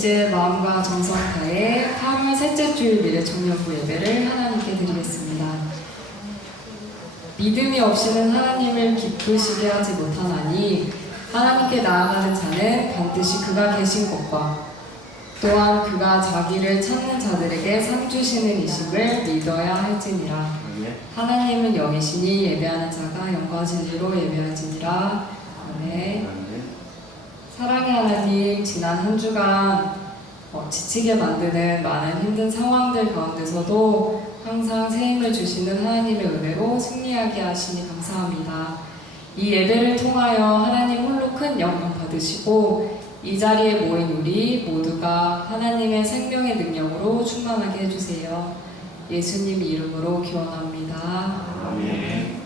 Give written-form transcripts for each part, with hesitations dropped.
이제 마음과 정성 다해 8월 셋째 주일 미래청년부 예배를 하나님께 드리겠습니다. 믿음이 없이는 하나님을 기쁘시게 하지 못하나니 하나님께 나아가는 자는 반드시 그가 계신 곳과 또한 그가 자기를 찾는 자들에게 상 주시는 이심을 믿어야 할지니라. 하나님은 영이시니 예배하는 자가 영과 진리로 예배할지니라. 아멘. 사랑의 하나님, 지난 한 주간 지치게 만드는 많은 힘든 상황들 가운데서도 항상 새 힘을 주시는 하나님의 은혜로 승리하게 하시니 감사합니다. 이 예배를 통하여 하나님 홀로 큰 영광 받으시고 이 자리에 모인 우리 모두가 하나님의 생명의 능력으로 충만하게 해주세요. 예수님 이름으로 기원합니다. 아멘.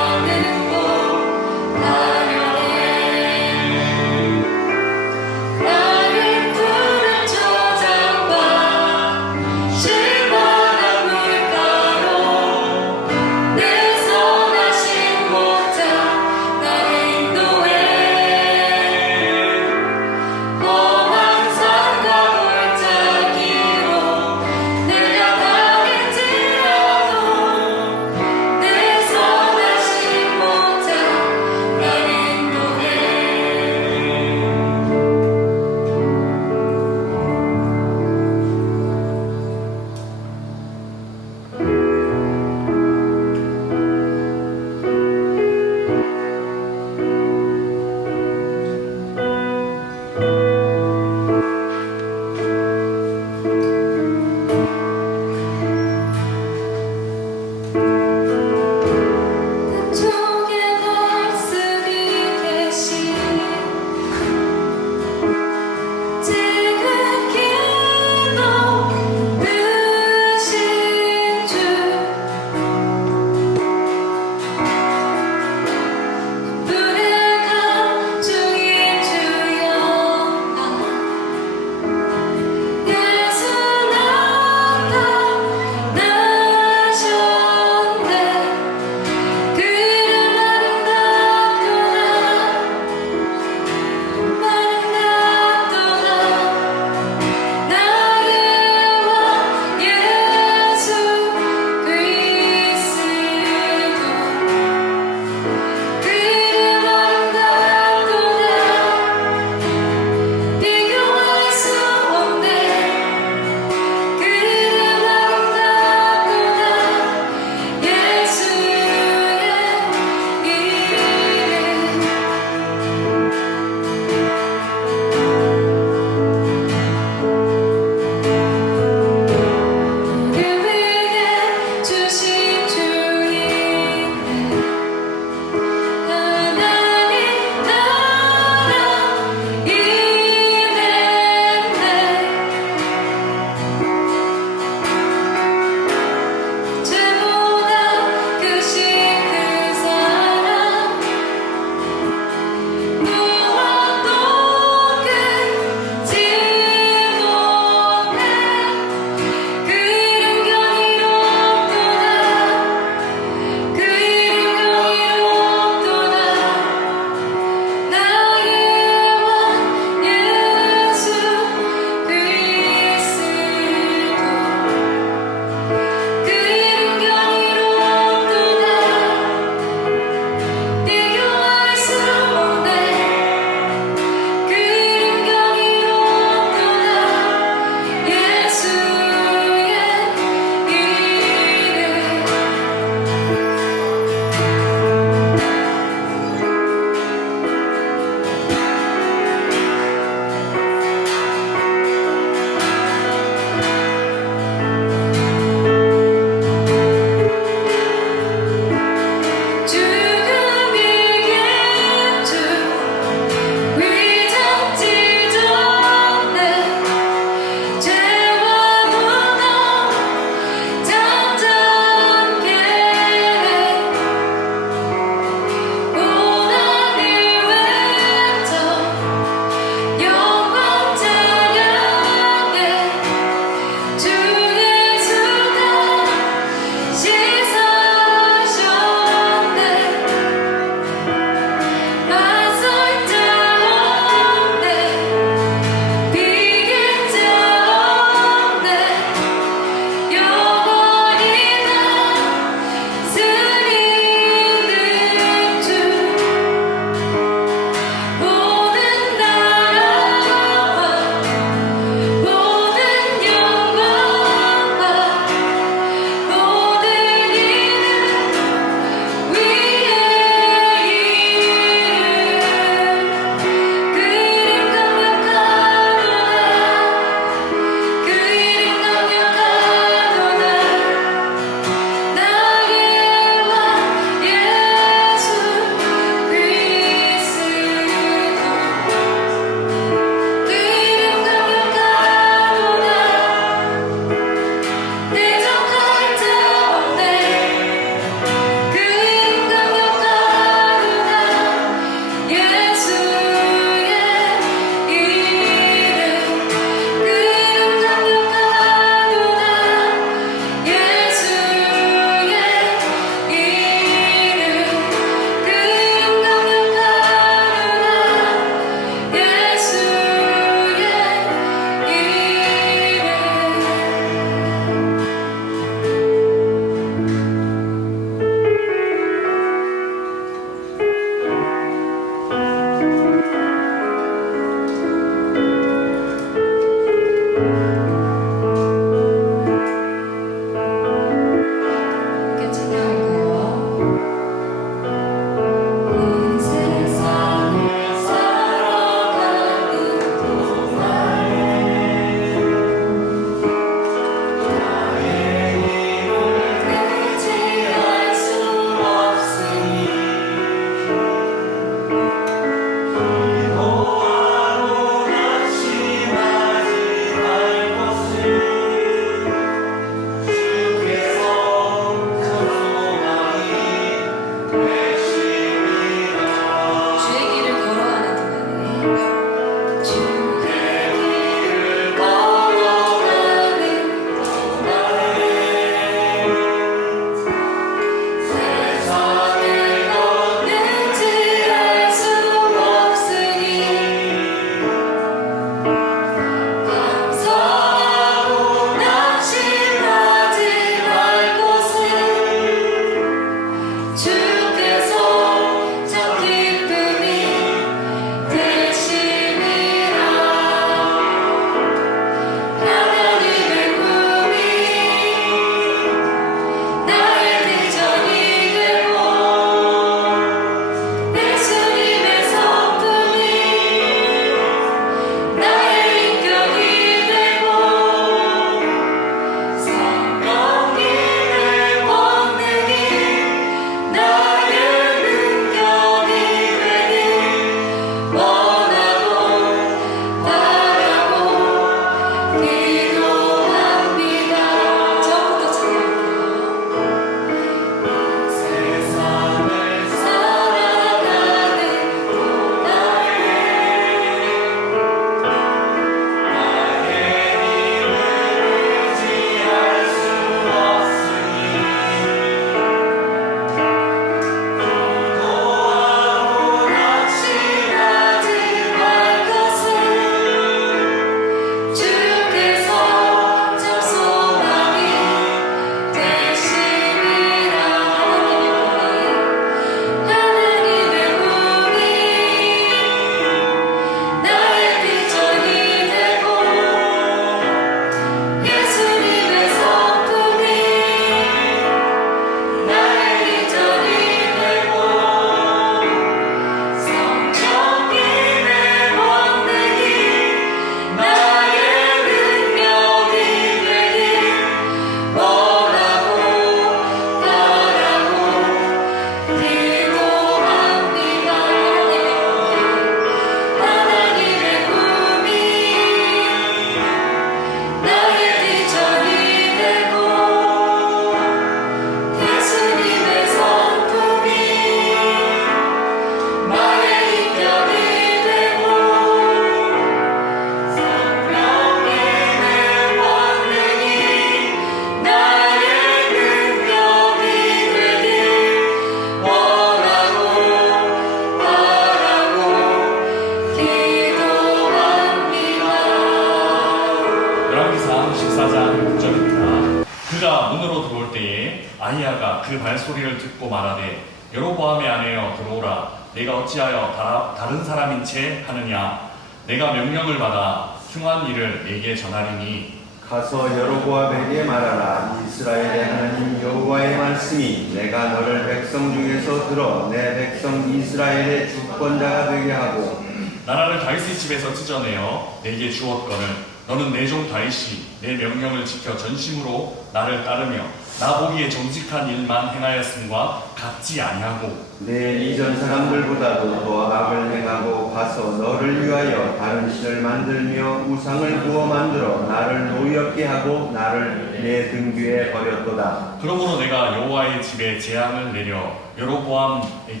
아히야가 그 발소리를 듣고 말하되 여로보암의 아내여 들어오라. 내가 어찌하여 다른 사람인 채 하느냐. 내가 명령을 받아 흉한 일을 내게 전하리니 가서 여로보암에게 말하라. 이스라엘의 하나님 여호와의 말씀이 내가 너를 백성 중에서 들어 내 백성 이스라엘의 주권자가 되게 하고 나라를 다윗의 집에서 찢어내어 내게 주었거늘 너는 내 종 다윗이 내 명령을 지켜 전심으로 나를 따르며 나 보기에 정직한 일만 행하였음과 같지 아니하고 내 이전 사람들보다도 더 악을 행하고 가서 너를 위하여 다른 신을 만들며 우상을 구워 만들어 나를 노엽게 하고 나를 내 등 뒤에 버렸도다. 그러므로 내가 여호와의 집에 재앙을 내려 여로보암의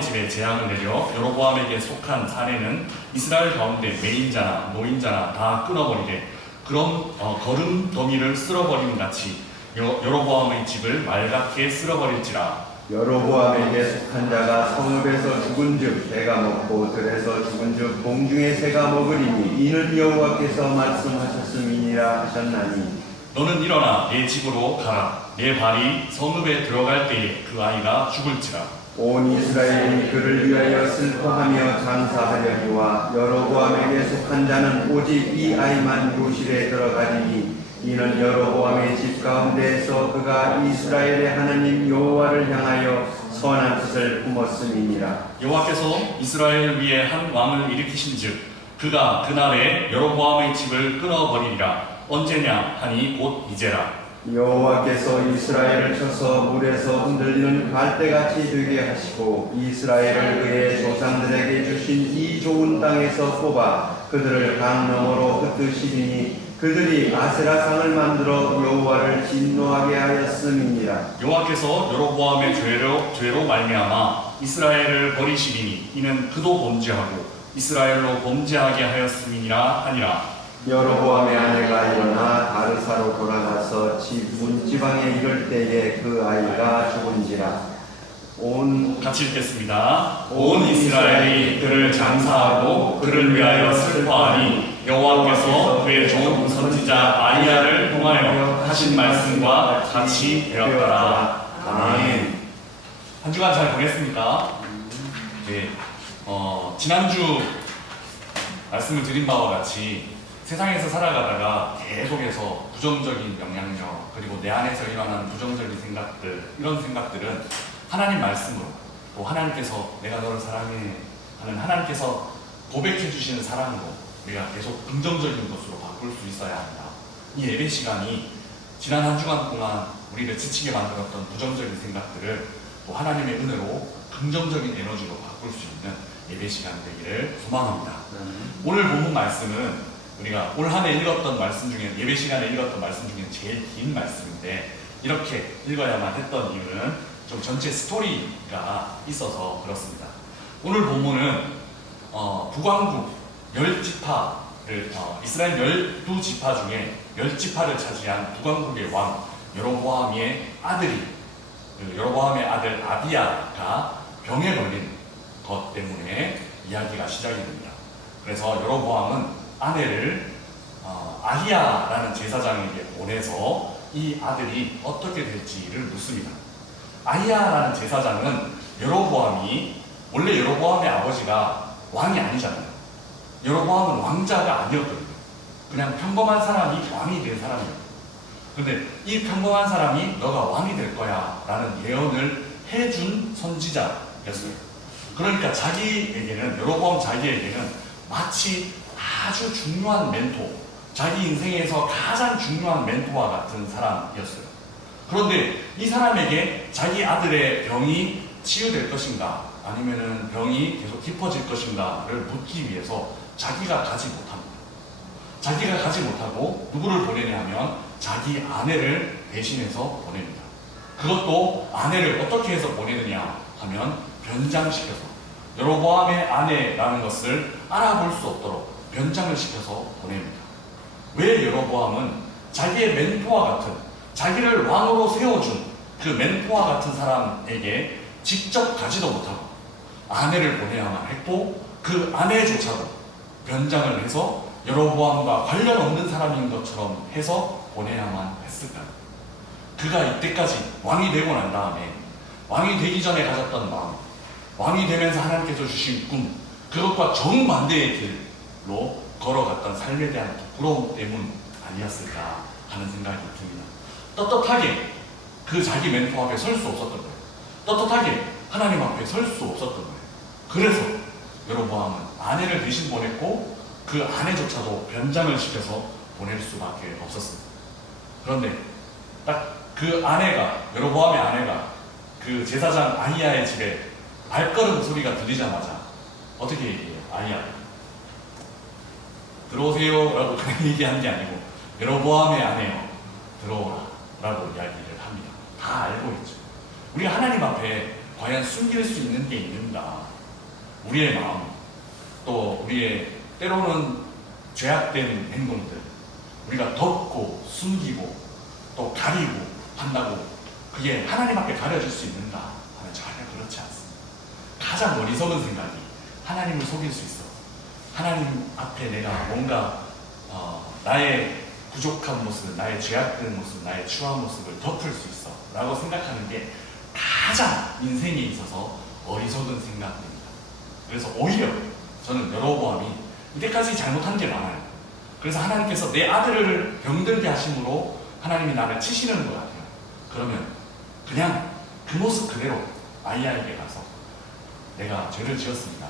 집에 재앙을 내려 여로보암에게 속한 사내는 이스라엘 가운데 매인자나 노인자나 다 끊어버리되 그런 거름더미를 쓸어버림 같이 여로보암의 집을 말갛게 쓸어버릴지라. 여로보암에게 속한 자가 성읍에서 죽은즉 새가 먹고 들에서 죽은즉 공중의 새가 먹으리니 이는 여호와께서 말씀하셨음이니라 하셨나니 너는 일어나 내 집으로 가라. 내 발이 성읍에 들어갈 때에 그 아이가 죽을지라. 온 이스라엘이 그를 위하여 슬퍼하며 장사하려니와 여로보암에게 속한 자는 오직 이 아이만 요실에 들어가리니 이는 여로보암의 집 가운데에서 그가 이스라엘의 하나님 여호와를 향하여 선한 뜻을 품었음이니라. 여호와께서 이스라엘 위에 한 왕을 일으키신즉 그가 그날에 여로보암의 집을 끊어버리리라. 언제냐 하니 곧 이제라. 여호와께서 이스라엘을 쳐서 물에서 흔들리는 갈대같이 되게 하시고 이스라엘을 그의 조상들에게 주신 이 좋은 땅에서 뽑아 그들을 강 너머로 흩으시리니 그들이 아세라상을 만들어 여호와를 진노하게 하였음이니라. 여호와께서 여로보암의 죄로 말미암아 이스라엘을 버리시리니 이는 그도 범죄하고 이스라엘로 범죄하게 하였음이니라 하니라. 여로보암의 아내가 일어나 다르사로 돌아가서 집 문지방에 이를 때에 그 아이가 죽은지라. 같이 읽겠습니다. 온 이스라엘이 그를 장사하고 그를 위하여 슬퍼하니 여호와께서 그의 종 선지자 아히야를 통하여 하신 말씀과 같이 되었더라. 아멘. 한 주간 잘 보냈습니까? 네. 지난주 말씀을 드린 바와 같이 세상에서 살아가다가 계속해서 부정적인 영향력 그리고 내 안에서 일어나는 부정적인 생각들 이런 생각들은 하나님 말씀으로 또 하나님께서 내가 너를 사랑해 하는 하나님께서 고백해 주시는 사랑으로 우리가 계속 긍정적인 것으로 바꿀 수 있어야 합니다. 이 예배 시간이 지난 한 주간 동안 우리를 지치게 만들었던 부정적인 생각들을 또 하나님의 은혜로 긍정적인 에너지로 바꿀 수 있는 예배 시간 되기를 소망합니다. 오늘 본문 말씀은 우리가 올 한 해 읽었던 말씀 중에 예배 시간에 읽었던 말씀 중에 제일 긴 말씀인데 이렇게 읽어야만 했던 이유는 좀 전체 스토리가 있어서 그렇습니다. 오늘 본문은 북왕국 10지파를 이스라엘 12지파 중에 10지파를 차지한 북왕국의 왕 여로보암의 여로보암의 아들 아비야가 병에 걸린 것 때문에 이야기가 시작이 됩니다. 그래서 여로보암은 아내를 아히야라는 제사장에게 보내서 이 아들이 어떻게 될지를 묻습니다. 아히야라는 제사장은 원래 여로보암의 아버지가 왕이 아니잖아요. 여로보암은 왕자가 아니었거든요. 그냥 평범한 사람이 왕이 된 사람이에요. 그런데 이 평범한 사람이 너가 왕이 될 거야 라는 예언을 해준 선지자였어요. 그러니까 여로보암 자기에게는 마치 아주 중요한 멘토, 자기 인생에서 가장 중요한 멘토와 같은 사람이었어요. 그런데 이 사람에게 자기 아들의 병이 치유될 것인가 아니면은 병이 계속 깊어질 것인가를 묻기 위해서 자기가 가지 못합니다. 자기가 가지 못하고 누구를 보내냐 하면 자기 아내를 대신해서 보냅니다. 그것도 아내를 어떻게 해서 보내느냐 하면 변장시켜서 여로보암의 아내라는 것을 알아볼 수 없도록 변장을 시켜서 보냅니다. 왜 여로보암은 자기의 멘토와 같은 자기를 왕으로 세워준 그 멘토와 같은 사람에게 직접 가지도 못하고 아내를 보내야만 했고 그 아내조차도 변장을 해서 여로보암과 관련 없는 사람인 것처럼 해서 보내야만 했을까요? 그가 이때까지 왕이 되고 난 다음에 왕이 되기 전에 가졌던 마음, 왕이 되면서 하나님께서 주신 꿈, 그것과 정반대의 길로 걸어갔던 삶에 대한 부러움 때문 아니었을까 하는 생각이 듭니다. 떳떳하게 그 자기 멘토 앞에 설 수 없었던 거예요. 떳떳하게 하나님 앞에 설 수 없었던 거예요. 그래서 여로보암은 아내를 대신 보냈고 그 아내조차도 변장을 시켜서 보낼 수밖에 없었습니다. 그런데 딱 그 아내가, 여로보암의 아내가 그 제사장 아히야의 집에 발걸음 소리가 들리자마자 어떻게 얘기해요? 아히야, 들어오세요 라고 그냥 얘기한 게 아니고 여로보암의 아내요, 들어오라 라고 이야기를 합니다. 다 알고 있죠. 우리가 하나님 앞에 과연 숨길 수 있는 게 있는가, 우리의 마음, 또 우리의 때로는 죄악된 행동들, 우리가 덮고 숨기고 또 가리고 한다고 그게 하나님 앞에 가려질 수 있는가 하면 전혀 그렇지 않습니다. 가장 어리석은 생각이 하나님을 속일 수 있어, 하나님 앞에 내가 뭔가 나의 부족한 모습, 나의 죄악된 모습, 나의 추한 모습을 덮을 수 있어 라고 생각하는 게 가장 인생에 있어서 어리석은 생각입니다. 그래서 오히려 저는 여로보암이 이때까지 잘못한 게 많아요. 그래서 하나님께서 내 아들을 병들게 하심으로 하나님이 나를 치시는 것 같아요. 그러면 그냥 그 모습 그대로 아히야에게 가서 내가 죄를 지었습니다.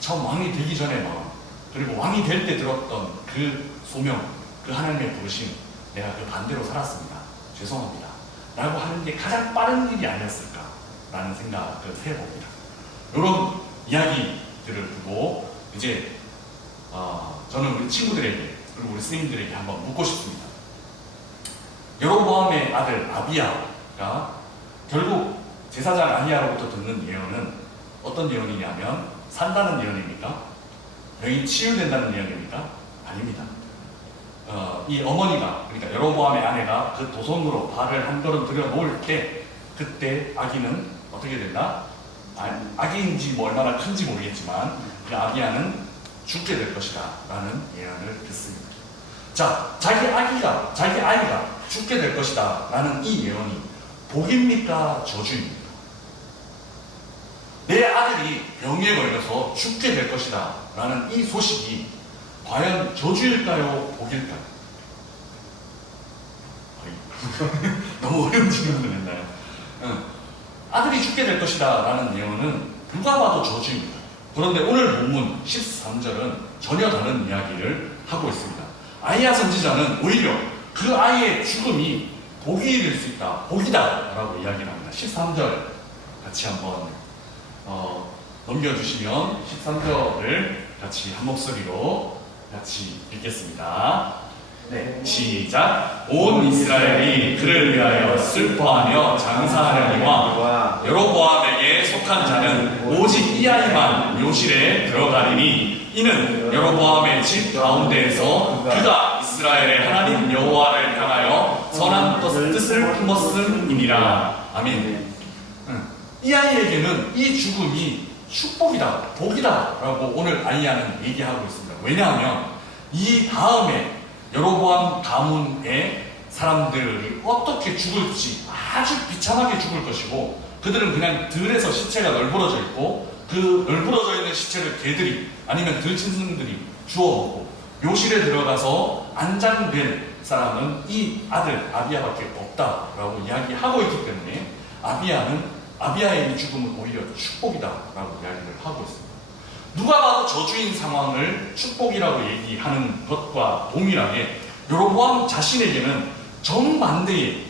처음 왕이 되기 전의 마음, 그리고 왕이 될 때 들었던 그 소명, 그 하나님의 부르심, 내가 그 반대로 살았습니다. 죄송합니다 라고 하는 게 가장 빠른 일이 아니었을까 라는 생각을 해봅니다. 이런 이야기들을 두고 이제 저는 우리 친구들에게 그리고 우리 스님들에게 한번 묻고 싶습니다. 여로보암의 아들 아비야가 결국 제사장 아히야로부터 듣는 예언은 어떤 예언이냐면 산다는 예언입니까? 병이 치유된다는 예언입니까? 아닙니다. 이 어머니가, 그러니까 여로보암의 아내가 그 도성으로 발을 한 걸음 들여 놓을 때 그때 아기는 어떻게 된다? 아기인지 뭐 얼마나 큰지 모르겠지만 그 아비야는 죽게 될 것이다 라는 예언을 듣습니다. 자, 자기 아이가 죽게 될 것이다 라는 이 예언이 복입니까? 저주입니까? 내 아들이 병에 걸려서 죽게 될 것이다 라는 이 소식이 과연 저주일까요? 복일까요? 너무 어려운 질문을 했나요? 아들이 죽게 될 것이다 라는 예언은 누가 봐도 저주입니다. 그런데 오늘 본문 13절은 전혀 다른 이야기를 하고 있습니다. 아히야 선지자는 오히려 그 아이의 죽음이 복이 될 수 있다, 복이다 라고 이야기를 합니다. 13절 같이 한번 넘겨주시면 13절을 같이 한 목소리로 같이 읽겠습니다. 네, 시작. 온 이스라엘이 그를 위하여 슬퍼하며 장사하려니와 여로보암에게 속한 자는 오직 이 아이만 묘실에 들어가리니 이는 여로보암의 집 가운데에서 그가 이스라엘의 하나님 여호와를 향하여 선한 뜻을 품었음이니라. 아멘. 이 아이에게는 이 죽음이 축복이다, 복이다 라고 오늘 아히야는 얘기하고 있습니다. 왜냐하면 이 다음에 여로보암 가문의 사람들이 어떻게 죽을지 아주 비참하게 죽을 것이고, 그들은 그냥 들에서 시체가 널브러져 있고 그 널브러져 있는 시체를 개들이 아니면 들짐승들이 주워먹고 묘실에 들어가서 안장된 사람은 이 아들 아비야밖에 없다라고 이야기하고 있기 때문에 아비야의 이 죽음은 오히려 축복이다라고 이야기를 하고 있습니다. 누가 봐도 저주인 상황을 축복이라고 얘기하는 것과 동일하게 여로보암 자신에게는 정반대의,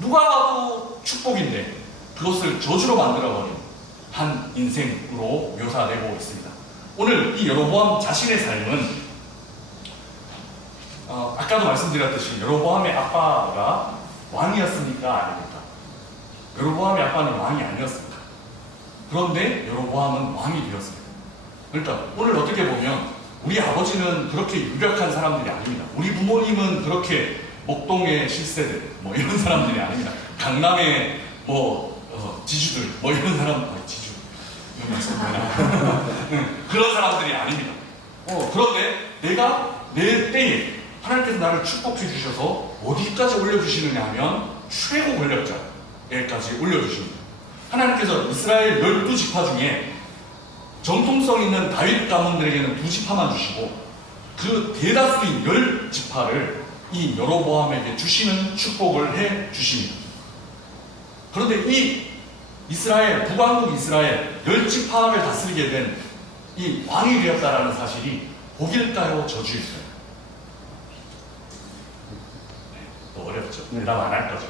누가 봐도 축복인데 그것을 저주로 만들어버린 한 인생으로 묘사되고 있습니다. 오늘 이 여로보암 자신의 삶은 아까도 말씀드렸듯이 여로보암의 아빠가 왕이었습니까? 아닙니까? 여로보암의 아빠는 왕이 아니었습니다. 그런데 여로보암은 왕이 되었습니다. 그러니까 오늘 어떻게 보면 우리 아버지는 그렇게 유력한 사람들이 아닙니다. 우리 부모님은 그렇게 목동의 실세들 뭐 이런 사람들이 아닙니다. 강남의 지주들 뭐 이런 사람, 지주 이런 말씀 그런 사람들이 아닙니다. 그런데 내가 내 때에 하나님께서 나를 축복해 주셔서 어디까지 올려주시느냐 하면 최고 권력자에까지 올려주십니다. 하나님께서 이스라엘 12지파 중에 정통성 있는 다윗 가문들에게는 2지파만 주시고 그 대다수인 10지파를 이 여로보암에게 주시는 축복을 해 주십니다. 그런데 이 이스라엘, 북왕국 이스라엘 10지파를 다스리게 된 이 왕이 되었다라는 사실이 복일까요, 저주일까요? 또 어렵죠. 대답 안 할 거죠.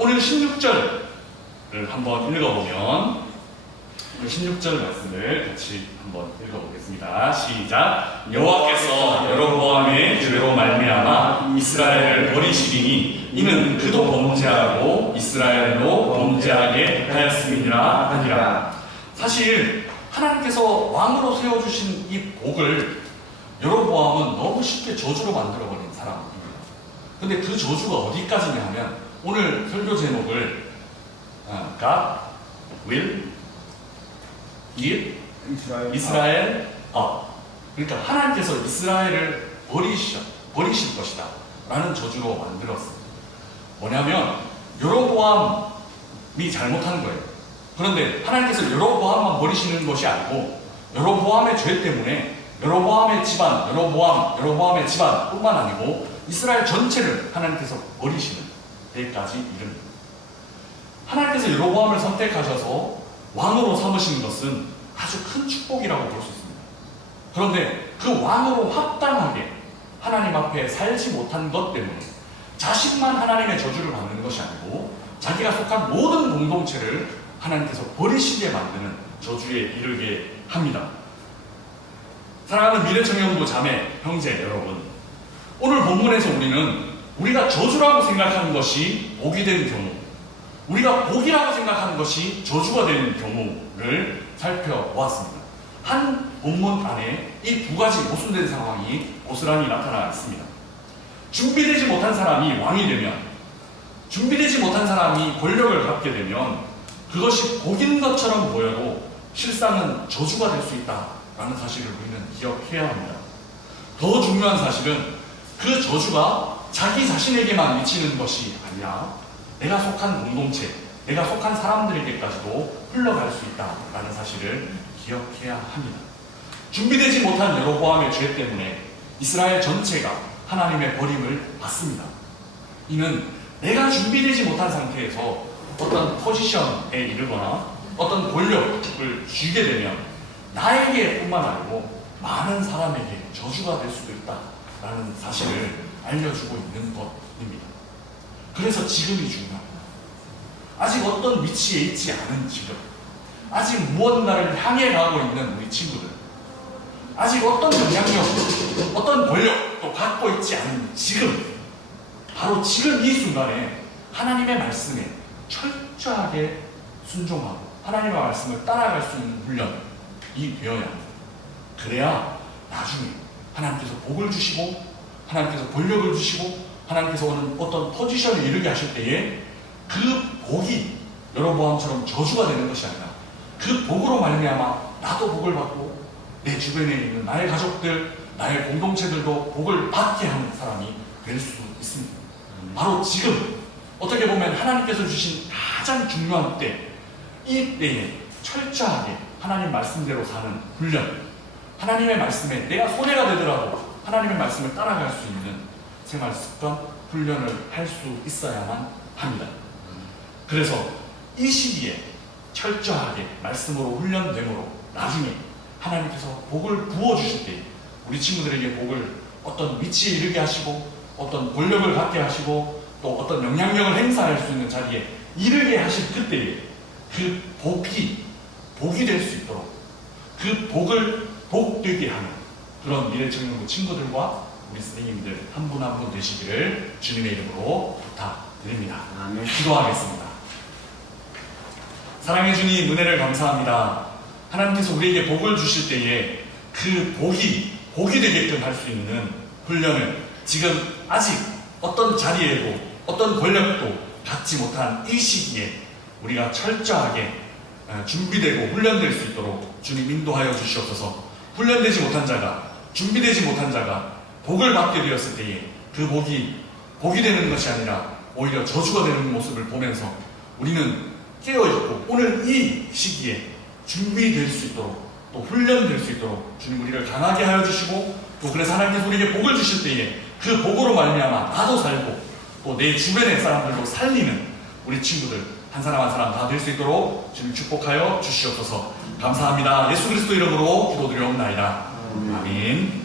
오늘 16절을 한번 읽어보면 16절 말씀을 같이 한번 읽어보겠습니다. 시작. 여호와께서 여로보암의 죄로 말미암아 이스라엘을 버리시리니 이는 그도 범죄하고 이스라엘로 범죄하게 하였음이니라 하니라. 사실 하나님께서 왕으로 세워주신 이 복을 여로보암은 너무 쉽게 저주로 만들어버린 사람입니다. 근데 그 저주가 어디까지냐 하면 오늘 설교 제목을 God will give 이스라엘 up. 그러니까 하나님께서 이스라엘을 버리실 것이다 라는 저주로 만들었습니다. 뭐냐면 여로보암이 잘못한 거예요. 그런데 하나님께서 여로보암만 버리시는 것이 아니고 여로보암의 죄 때문에 여로보암의 집안뿐만 아니고 이스라엘 전체를 하나님께서 버리시는 데까지 이릅니다. 하나님께서 여로보암을 선택하셔서 왕으로 삼으신 것은 아주 큰 축복이라고 볼 수 있습니다. 그런데 그 왕으로 합당하게 하나님 앞에 살지 못한 것 때문에 자신만 하나님의 저주를 받는 것이 아니고 자기가 속한 모든 공동체를 하나님께서 버리시게 만드는 저주에 이르게 합니다. 사랑하는 미래청년부 자매, 형제 여러분, 오늘 본문에서 우리는 우리가 저주라고 생각하는 것이 복이 되는 경우, 우리가 복이라고 생각하는 것이 저주가 되는 경우를 살펴보았습니다. 한 본문 안에 이 두 가지 모순된 상황이 고스란히 나타나 있습니다. 준비되지 못한 사람이 왕이 되면, 준비되지 못한 사람이 권력을 갖게 되면 그것이 복인 것처럼 보여도 실상은 저주가 될 수 있다라는 사실을 우리는 기억해야 합니다. 더 중요한 사실은 그 저주가 자기 자신에게만 미치는 것이 아니라 내가 속한 공동체, 내가 속한 사람들에게까지도 흘러갈 수 있다라는 사실을 기억해야 합니다. 준비되지 못한 여로보암의 죄 때문에 이스라엘 전체가 하나님의 버림을 받습니다. 이는 내가 준비되지 못한 상태에서 어떤 포지션에 이르거나 어떤 권력을 쥐게 되면 나에게뿐만 아니고 많은 사람에게 저주가 될 수도 있다라는 사실을 알려주고 있는 것입니다. 그래서 지금이 중요합니다. 아직 어떤 위치에 있지 않은 지금, 아직 무언가를 향해 가고 있는 우리 친구들, 아직 어떤 영향력, 어떤 권력도 갖고 있지 않은 지금, 바로 지금 이 순간에 하나님의 말씀에 철저하게 순종하고 하나님의 말씀을 따라갈 수 있는 훈련이 되어야 합니다. 그래야 나중에 하나님께서 복을 주시고 하나님께서 권력을 주시고 하나님께서 어떤 포지션에 이르게 하실 때에 그 복이 여로보암처럼 저주가 되는 것이 아니라 그 복으로 말미암아 나도 복을 받고 내 주변에 있는 나의 가족들, 나의 공동체들도 복을 받게 하는 사람이 될 수 있습니다. 바로 지금 어떻게 보면 하나님께서 주신 가장 중요한 때, 이 때에 철저하게 하나님 말씀대로 사는 훈련, 하나님의 말씀에 내가 손해가 되더라도 하나님의 말씀을 따라갈 수 있는 생활 습관, 훈련을 할 수 있어야만 합니다. 그래서 이 시기에 철저하게 말씀으로 훈련됨으로 나중에 하나님께서 복을 부어주실 때 우리 친구들에게 복을 어떤 위치에 이르게 하시고 어떤 권력을 갖게 하시고 또 어떤 영향력을 행사할 수 있는 자리에 이르게 하실 그때에 그 복이 될 수 있도록 그 복을 복되게 하는 그런 미래청년부 친구들과 우리 선생님들 한 분 한 분 되시기를 주님의 이름으로 부탁드립니다. 아멘. 기도하겠습니다. 사랑해 주님, 은혜를 감사합니다. 하나님께서 우리에게 복을 주실 때에 그 복이 되게끔 할 수 있는 훈련을 지금 아직 어떤 자리에도 어떤 권력도 갖지 못한 이 시기에 우리가 철저하게 준비되고 훈련될 수 있도록 주님 인도하여 주시옵소서. 훈련되지 못한 자가, 준비되지 못한 자가 복을 받게 되었을 때에 그 복이 복이 되는 것이 아니라 오히려 저주가 되는 모습을 보면서 우리는 깨어있고 오늘 이 시기에 준비될 수 있도록 또 훈련될 수 있도록 주님 우리를 강하게 하여 주시고 또 그래서 하나님께서 우리에게 복을 주실 때에 그 복으로 말미암아 나도 살고 또 내 주변의 사람들도 살리는 우리 친구들 한 사람 한 사람 다 될 수 있도록 주님 축복하여 주시옵소서. 감사합니다. 예수 그리스도 이름으로 기도드리옵나이다. 아멘.